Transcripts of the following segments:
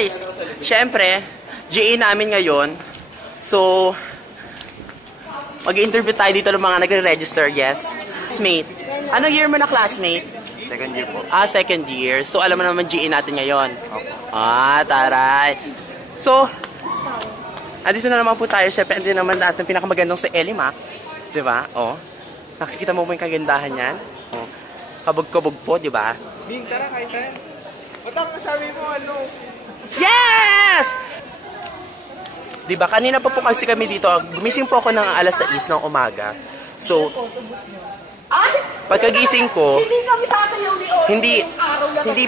guys, syempre, GA namin ngayon. So, mag-interview tayo dito ng mga nagre-register, yes. Classmate. Anong year mo na classmate? Second year po. Second year. So, alam mo naman GA natin ngayon. Opo. Taray. So, andito na naman po tayo. Siyempre, andito naman natin pinakamagandang si Elimac. Diba? Oh. Nakikita mo yung kagandahan yan? Oh. Kabog-kabog po, diba? Bing, tara, kain tayo. Ba't ako sabi mo ano? Yes! Diba, kanina pa po kasi kami dito. Gumising po ako ng alas 6 ng umaga. So, pagkagising ko, hindi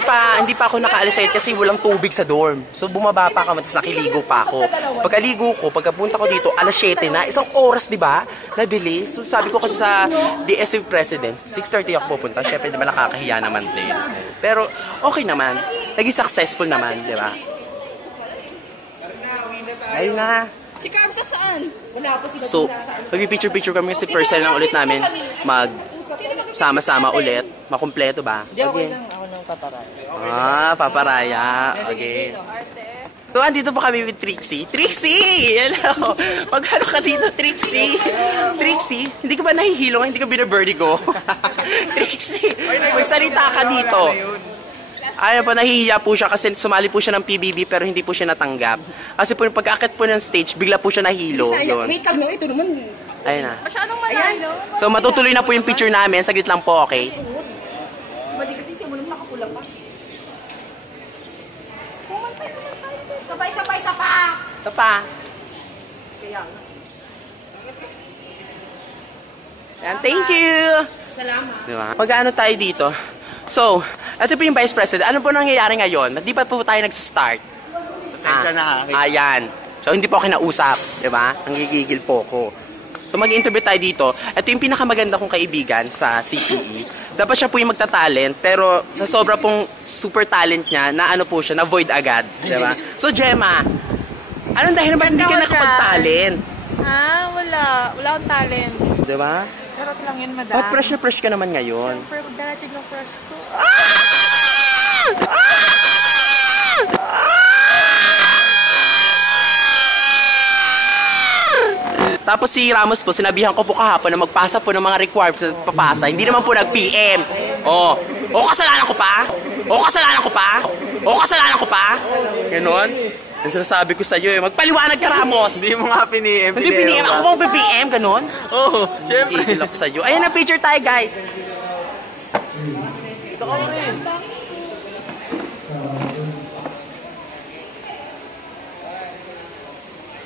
pa ako nakaalis kasi walang tubig sa dorm. So, bumaba pa ako, tapos nakiligo pa ako. Pagkaligo ko, pagkapunta ko dito, alas 7 na, isang oras, diba? Na-delay. So, sabi ko kasi sa DSU President, 6:30 ako pupunta. Siyempre, diba, nakakahiya naman din. Pero, okay naman. Naging successful naman, diba? Ayun na. Si Carbs saan? Wala pa sila. So, pag-picture-picture kami kasi first time lang ulit namin sama-sama ulit. Makumpleto ba? Okay. Ako ng paparaya. Paparaya. Okay. So, andito pa kami with Trixie. Trixie! Hello! Maghalo ka dito, Trixie. Trixie, hindi ka ba nahihilo? Hindi ka binabirdie ko? Trixie, may salita ka dito. Ayun po, nahihiya po siya kasi sumali po siya ng PBB pero hindi po siya natanggap. Kasi po yung pag-akit po ng stage, bigla po siya nahilo. Wait lang, no? Ito naman. Ayun na. Masyadong malayo. So, matutuloy na po yung picture namin. Saglit lang po, okay? Mali kasi hindi mo naman nakapula pa. Sabay-sabay, sapa! Sapa. Yan, thank you! Salamat. Diba? Pag-ano tayo dito? So, ito po yung Vice President. Ano po nangyayari ngayon? Di pa po tayo nagsa-start? Pasensya na. Ayan. So, hindi po ako kinausap. Diba? Nanggigigil po ko. So, mag-interview tayo dito. Ito yung pinakamaganda kong kaibigan sa CPE. Dapat siya po yung magta-talent, pero sa sobra pong super talent niya, na ano po siya, na-void agad. Diba? So, Gemma, anong dahil naman hindi ka nakapag-talent? Wala. Wala akong talent. Diba? Charot lang yun, madam. Ba't fresh na fresh ka naman ngayon? Darating ng crush ko. Tapos si Ramos po, sinabihan ko po kahapon na magpasa po ng mga requirements na papasa. Hindi naman po nag-PM. Kasalanan ko pa? Kasalanan ko pa? Kasalanan ko pa? Ganon. Yung sinasabi ko sa'yo magpaliwanag ka, Ramos! Hindi mo nga piniem. Hindi piniem. Ako bang PPM, ganon? Oo, syempre. Hindi ako sa'yo. Ayan na, picture tayo, guys. Ito ka rin.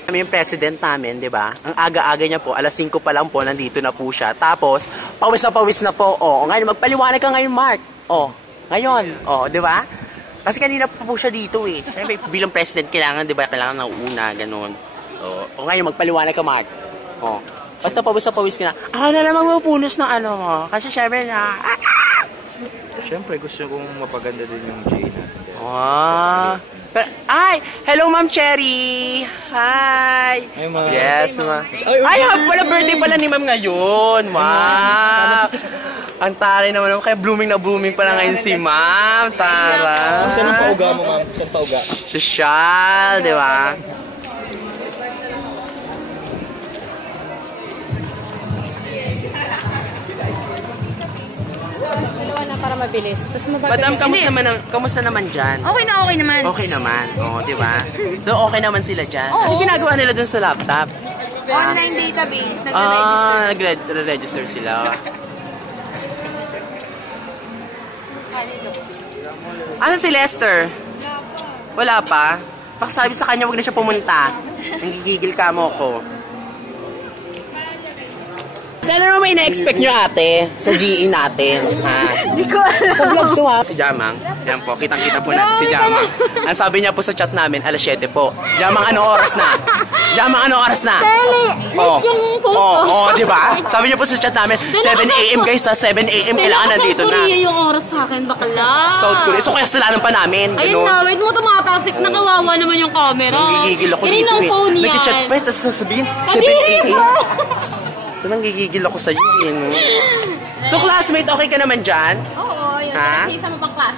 Kami yung president namin, di ba? Ang aga-aga niya po, alas 5 pa lang po, nandito na po siya. Tapos, pawis na po. Ngayon, magpaliwanag ka ngayon, Mark. Ngayon. Di ba? Kasi kanina pa po siya dito eh. Bilang president, kailangan, di ba? Kailangan nauuna, ganun. Ngayon, magpaliwanag ka, Mark. Ba't napawis ka na? Ako na naman mapunos ng ano mo. Kasi syempre na... Siyempre, gusto kong mapaganda din yung J natin. Hello, Ma'am Cherry. Hi. Hi, Ma'am. Yes, Ma'am. Wala birthday pala ni Ma'am ngayon. Wow. Ang taray naman. Kaya blooming na blooming pala ngayon si Ma'am. Tara. Saan ang pauga mo, Ma'am? Saan pauga? Social, di ba? Dalawa na para mabilis. Tapos mabagal. Madam, kamusta naman dyan? Okay naman. Okay naman. Di ba? So, okay naman sila dyan. Oo. Ano ginagawa nila dun sa laptop? Online database. Nagre-register. Nagre-register sila. Ano si Lester? Wala pa? Pasabi sa kanya, wag na siya pumunta. Nanggigigil ka mo ko. Ano naman ina-expect nyo, ate, sa GE natin, ha? Hindi ko alam. Sa vlog to, ha? Si Jamang. Yan po, kitang-kita po natin si Jamang. Ang sabi niya po sa chat namin, alas 7 po. Jamang, anong oras na? Jamang, anong oras na? Di ba? Sabi niya po sa chat namin, 7 AM guys, sa 7 AM, kailangan nandito na. Korea yung oras sa akin, bakla. South Korea. So, kaya kasalanan pa namin. Ayun na, wait mo tumatasik na kawawa naman yung camera. Nanggigigil ako dito eh. Nag-chat pa, tapos sasabihin, 7 AM. So, nanggigigil ako sa'yo eh, no? So, classmate, okay ka naman dyan? Oo, yun. Ha? Kasi isa mo pang class.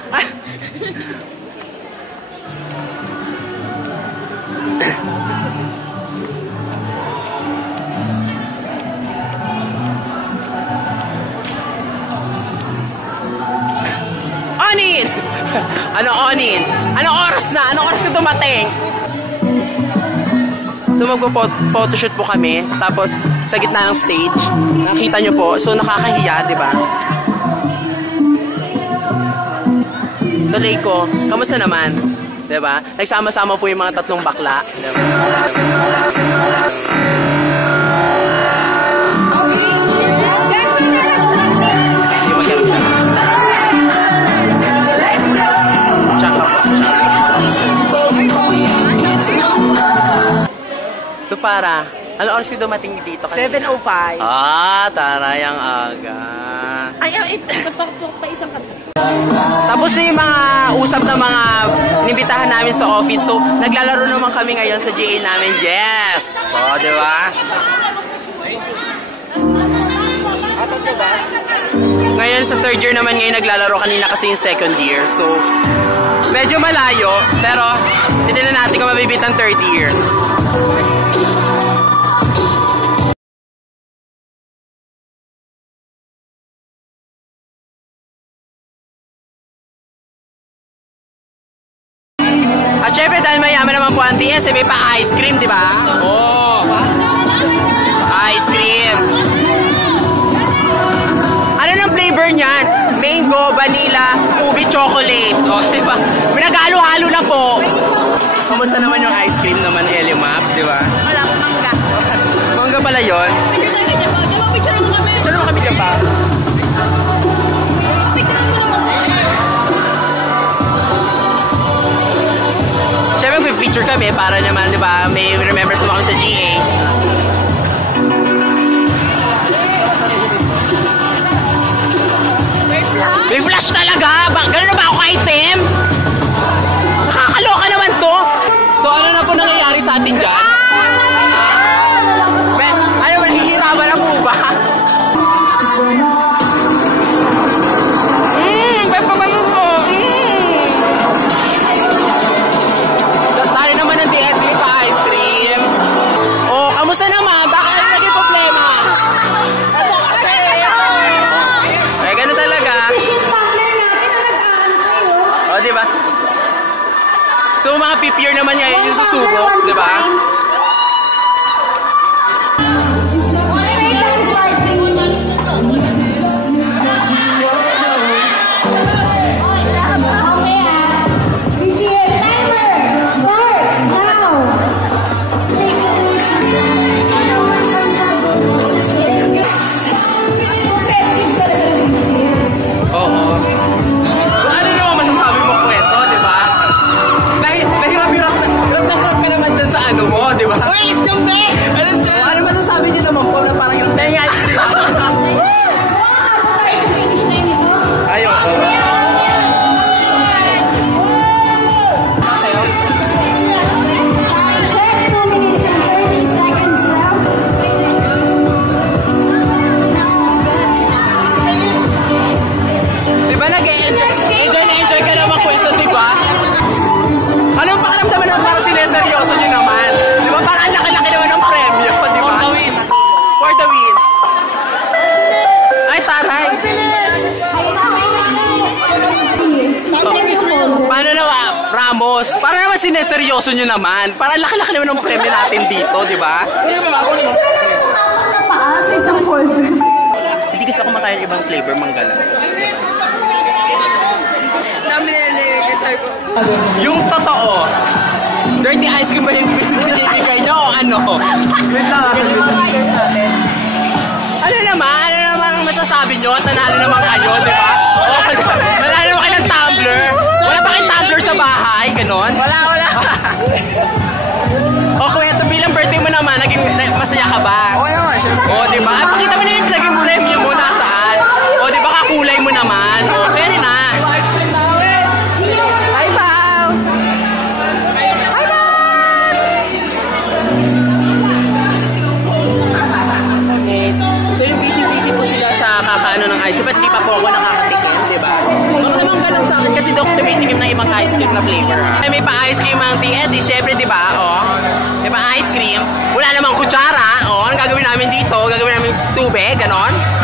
Onin! Ano onin? Anong oras na? Anong oras ko dumating? So magpo-photoshoot po kami. Tapos sa gitna ng stage, nakita nyo po. So nakakahiya, di ba? Tuloy ko, kamusta naman? Di ba? Nagsama-sama po yung mga tatlong bakla. Di ba? So para, ano oras ko dumating dito? 7:05. Ah, taray ang aga. Ay, nagpapapok pa isang kape. Tapos yung mga usap na mga nibitahan namin sa office. So, naglalaro naman kami ngayon sa GA namin. Yes! So, di ba? Ngayon sa third year naman ngayon naglalaro, kanina kasi yung second year. So, medyo malayo. Pero, hindi na natin kung mabibit ang third year. At syempre dahil mayaman naman po ang TS, may pa-ice cream, di ba? Oo! Ice cream! Ano ng flavor niyan? Mango, vanilla, ubi, chocolate. O, di ba? May nag-halo-halo na po. Kamusta naman yung ice cream naman, Elimap, di ba? Wala akong mangga. Mangga pala yun. Picture mo kami ka pa. Siyempre, picture kami para naman, di ba, may remembrance naman kami sa GA. May flash talaga! Ganun na ba ako ka-item? Nakakaloka naman to! So, ano na po nangyayari sa atin dyan? Ano ba, hihirapan na po ba? Pagpapalo po! Tari naman ng DSB pa ice cream. Oh, kamusta naman? Bakit ano naging problema? Eh, ganun talaga. O, diba? So, mga pipir naman ngayon yung susubok, diba? Ano masasabi niyo naman po na parang yung tenga ice cream? Ayaw ko. Check 2 minutes and 30 seconds left. Diba nag-enjoy ka naman kwento, diba? Alam mo, pakaramdaman naman parang sineseryoso nyo naman. Diba parang ang laki-laki naman ng premyo, diba? For the win. For the win. Ay, taray. Paano naman, Ramos? Parang naman sineseryoso nyo naman. Parang ang laki-laki naman ng premyo natin dito, diba? Na paa sa isang folder. Hindi kasi ako makain ibang flavor, manggala. Dami na nilagay ko. Yung totoo, dirty ice cream ba yung binibigay nyo o ano? Ano naman ang masasabi nyo? Sanalo naman kayo, di ba? Nanalo naman kayo ng tumbler. Wala pa kayong tumbler sa bahay, ganon? Wala. O kwento, bilang birthday mo naman, naging masaya ka ba? Oo naman, syempre. O, di ba? Pakita mo na yung naging premyo mo nasaan. O, di ba kakulay mo naman? O, pwede na. So yung busy-busy po sila sa kakaano ng ice cream, at di pa po ako nakakatikim, di ba? Baka naman ganun sa akin kasi daw tumitikim ng ibang ice cream na flavor. Ay, may pa-ice cream ang TS, syempre, di ba? Oh. ice cream. Wala namang kutsara. O, ano gagawin namin dito? Gagawin namin tubig, ganon.